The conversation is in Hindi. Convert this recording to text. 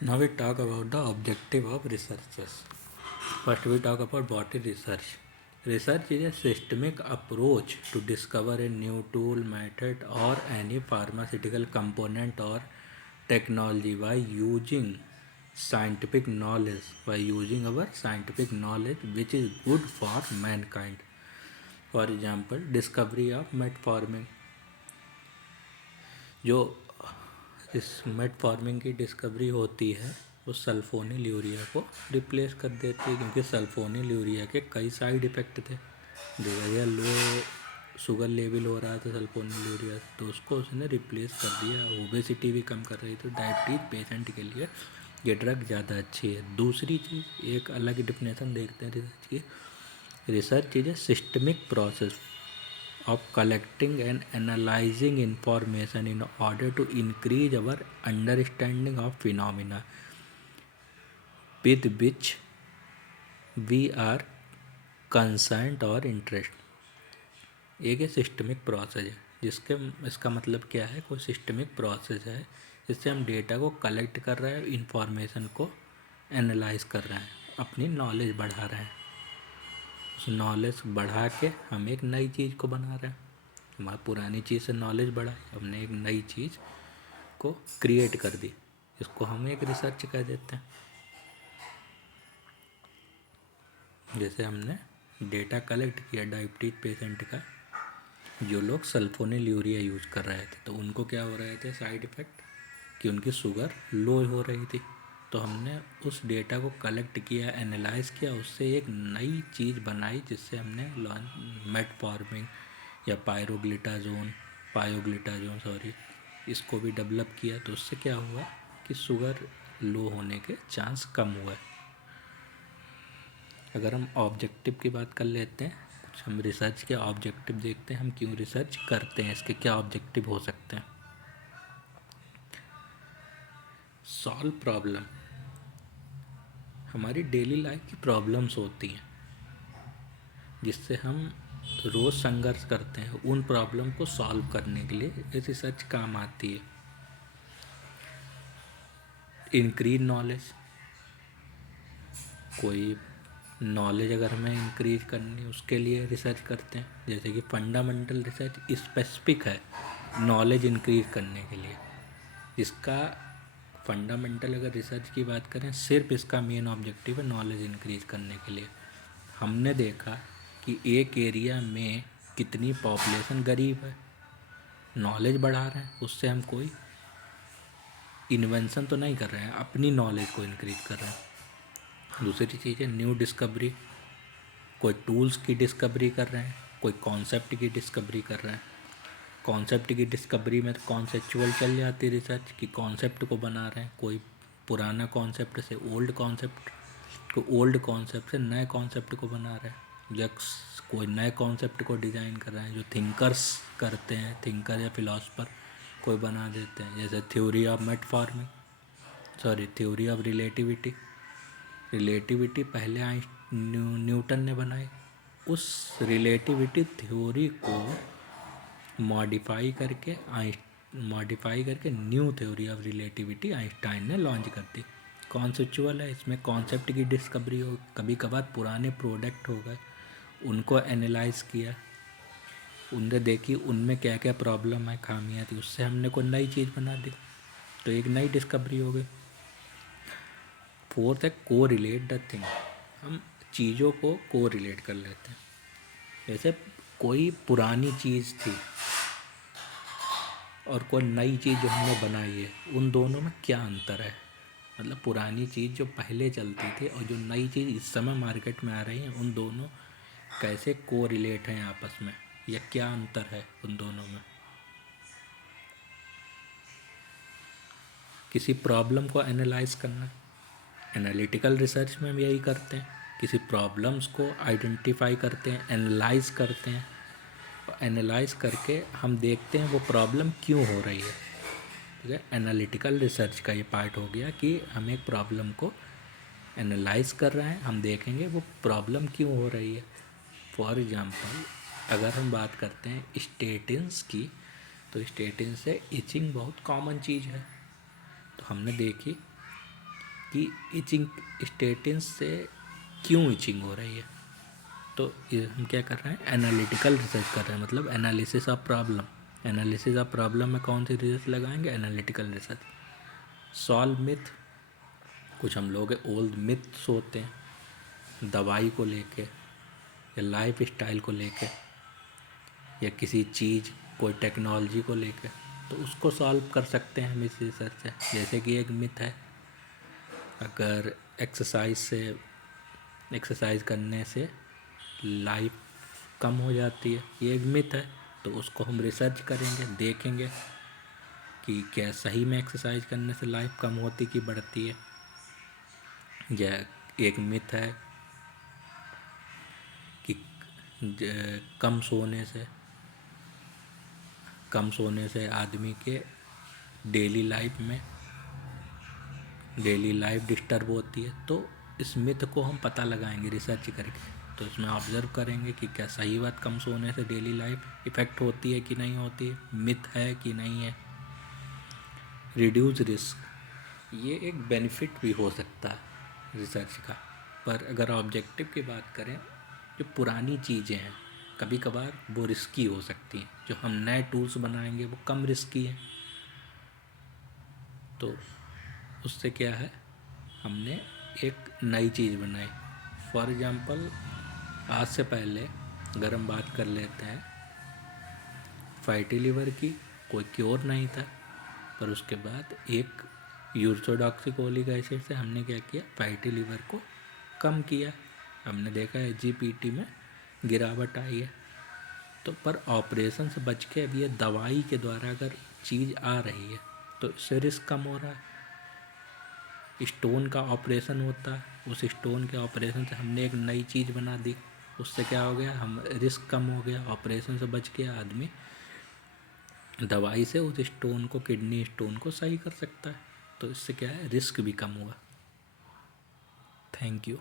Now we talk about the objective of researchers. First we talk about what is research. Research is a systemic approach to discover a new tool, method or any pharmaceutical component or technology by using our scientific knowledge which is good for mankind. For example, discovery of metformin. जो इस मेटफॉर्मिन की डिस्कवरी होती है वो सल्फोनिल यूरिया को रिप्लेस कर देती है, क्योंकि सल्फोनिल यूरिया के कई साइड इफ़ेक्ट थे। देखा लो शुगर लेवल हो रहा था सल्फोनिल यूरिया, तो उसको उसने रिप्लेस कर दिया। ओबेसिटी भी कम कर रही थी। डायबिटीज पेशेंट के लिए ये ड्रग ज़्यादा अच्छी है। दूसरी चीज़, एक अलग डिफिनेशन देखते हैं रिसर्च की। Research is a systemic process of collecting and analyzing information in order to increase our understanding of phenomena with which we are concerned or interested। एक सिस्टमिक प्रोसेस है जिसके इसका मतलब क्या है, कोई सिस्टमिक प्रोसेस है जिससे हम डेटा को कलेक्ट कर रहे हैं, इंफॉर्मेशन को एनालाइज कर रहे हैं, अपनी नॉलेज बढ़ा रहे हैं। उस नॉलेज बढ़ा के हम एक नई चीज़ को बना रहे हैं। हमारी पुरानी चीज़ से नॉलेज बढ़ा, हमने एक नई चीज़ को क्रिएट कर दी, इसको हम एक रिसर्च कह देते हैं। जैसे हमने डेटा कलेक्ट किया डायबिटीज पेशेंट का, जो लोग सल्फोनिल यूरिया यूज़ कर रहे थे तो उनको क्या हो रहे थे साइड इफ़ेक्ट, कि उनकी शुगर लो हो रही थी। तो हमने उस डेटा को कलेक्ट किया, एनालाइज किया, उससे एक नई चीज़ बनाई जिससे हमने मेटफॉर्मिन या पायोग्लिटाजोन इसको भी डेवलप किया। तो उससे क्या हुआ कि शुगर लो होने के चांस कम हुए। अगर हम ऑब्जेक्टिव की बात कर लेते हैं, कुछ हम रिसर्च के ऑब्जेक्टिव देखते हैं, हम क्यों रिसर्च करते हैं, इसके क्या ऑब्जेक्टिव हो सकते हैं। सॉल्व प्रॉब्लम, हमारी डेली लाइफ की प्रॉब्लम्स होती हैं जिससे हम रोज़ संघर्ष करते हैं, उन प्रॉब्लम को सॉल्व करने के लिए ये रिसर्च काम आती है। इंक्रीज नॉलेज, कोई नॉलेज अगर हमें इंक्रीज करनी उसके लिए रिसर्च करते हैं। जैसे कि फंडामेंटल रिसर्च स्पेसिफिक है नॉलेज इंक्रीज करने के लिए। इसका फंडामेंटल अगर रिसर्च की बात करें, सिर्फ इसका मेन ऑब्जेक्टिव है नॉलेज इंक्रीज करने के लिए। हमने देखा कि एक एरिया में कितनी पॉपुलेशन गरीब है, नॉलेज बढ़ा रहे हैं, उससे हम कोई इन्वेंशन तो नहीं कर रहे हैं, अपनी नॉलेज को इंक्रीज कर रहे हैं। दूसरी चीज़ है न्यू डिस्कवरी, कोई टूल्स की डिस्कवरी कर रहे हैं, कोई कॉन्सेप्ट की डिस्कवरी कर रहे हैं। कॉन्सेप्ट की डिस्कवरी में तो कॉन्सेप्चुअल चल जाती है रिसर्च, कि कॉन्सेप्ट को बना रहे हैं, कोई पुराना कॉन्सेप्ट से ओल्ड कॉन्सेप्ट से नए कॉन्सेप्ट को बना रहे हैं, या कोई नए कॉन्सेप्ट को डिज़ाइन कर रहे हैं जो थिंकर्स करते हैं, थिंकर या फिलोसफर कोई बना देते हैं। जैसे थ्योरी ऑफ रिलेटिविटी। रिलेटिविटी पहले न्यूटन ने बनाई, उस रिलेटिविटी थ्योरी को मॉडिफाई करके new theory of relativity Einstein ने लॉन्च कर दी। कॉन्सेप्चुअल है, इसमें कॉन्सेप्ट की डिस्कवरी हो, कभी कभार पुराने प्रोडक्ट हो गए उनको एनालाइज किया, उनने देखी उनमें क्या क्या प्रॉब्लम है, खामियाँ थी, उससे हमने कोई नई चीज़ बना दी, तो एक नई डिस्कवरी हो गई। फोर्थ है को रिलेट द थिंग, हम चीज़ों को को रिलेट कर लेते हैं। जैसे कोई पुरानी चीज़ थी और कोई नई चीज़ जो हमने बनाई है, उन दोनों में क्या अंतर है। मतलब पुरानी चीज़ जो पहले चलती थी और जो नई चीज़ इस समय मार्केट में आ रही है, उन दोनों कैसे को रिलेट हैं आपस में, या क्या अंतर है उन दोनों में। किसी प्रॉब्लम को एनालाइज करना, एनालिटिकल रिसर्च में हम यही करते हैं, किसी प्रॉब्लम्स को आइडेंटिफाई करते हैं, एनालाइज करते हैं, एनालाइज करके हम देखते हैं वो प्रॉब्लम क्यों हो रही है। ठीक है, एनालिटिकल रिसर्च का ये पार्ट हो गया कि हम एक प्रॉब्लम को एनालाइज कर रहे हैं, हम देखेंगे वो प्रॉब्लम क्यों हो रही है। फॉर एग्ज़ाम्पल अगर हम बात करते हैं स्टेटिन्स की, तो स्टेटिन से इचिंग बहुत कॉमन चीज़ है। तो हमने देखी कि इचिंग स्टेटिन से क्यों इचिंग हो रही है। तो ये हम क्या कर रहे हैं, एनालिटिकल रिसर्च कर रहे हैं, मतलब analysis of problem. Analysis of problem में कौन सी रिसर्च लगाएंगे, एनालिटिकल रिसर्च। सॉल्व मिथ, कुछ हम लोग ओल्ड मिथ्स होते हैं दवाई को लेके या लाइफ स्टाइल को लेके या किसी चीज़ कोई टेक्नोलॉजी को लेके, तो उसको सॉल्व कर सकते हैं हम इस रिसर्च से। जैसे कि एक मिथ है, अगर एक्सरसाइज करने से लाइफ कम हो जाती है, ये एक मिथ है। तो उसको हम रिसर्च करेंगे, देखेंगे कि क्या सही में एक्सरसाइज करने से लाइफ कम होती कि बढ़ती है। या एक मिथ है कि कम सोने से आदमी के डेली लाइफ डिस्टर्ब होती है। तो इस मिथ को हम पता लगाएंगे रिसर्च करके। तो इसमें ऑब्जर्व करेंगे कि क्या सही बात कम सोने से डेली लाइफ इफ़ेक्ट होती है कि नहीं होती है, मिथ है कि नहीं है। रिड्यूस रिस्क, ये एक बेनिफिट भी हो सकता है रिसर्च का। पर अगर ऑब्जेक्टिव की बात करें, जो पुरानी चीज़ें हैं कभी कभार वो रिस्की हो सकती हैं, जो हम नए टूल्स बनाएंगे वो कम रिस्की हैं। तो उससे क्या है, हमने एक नई चीज़ बनाई। फॉर एग्ज़ाम्पल, आज से पहले अगर हम बात कर लेते हैं फैटी लिवर की, कोई क्योर नहीं था। पर उसके बाद एक यूर्सोडॉक्सिकोलिक एसिड से हमने क्या किया, फैटी लिवर को कम किया। हमने देखा है जीपीटी में गिरावट आई है। तो पर ऑपरेशन से बच के अब ये दवाई के द्वारा अगर चीज़ आ रही है तो इससे रिस्क कम हो रहा है। स्टोन का ऑपरेशन होता है, उस स्टोन के ऑपरेशन से हमने एक नई चीज़ बना दी, उससे क्या हो गया, हम रिस्क कम हो गया, ऑपरेशन से बच के आदमी दवाई से उस स्टोन को, किडनी स्टोन को सही कर सकता है। तो इससे क्या है, रिस्क भी कम हुआ। Thank you.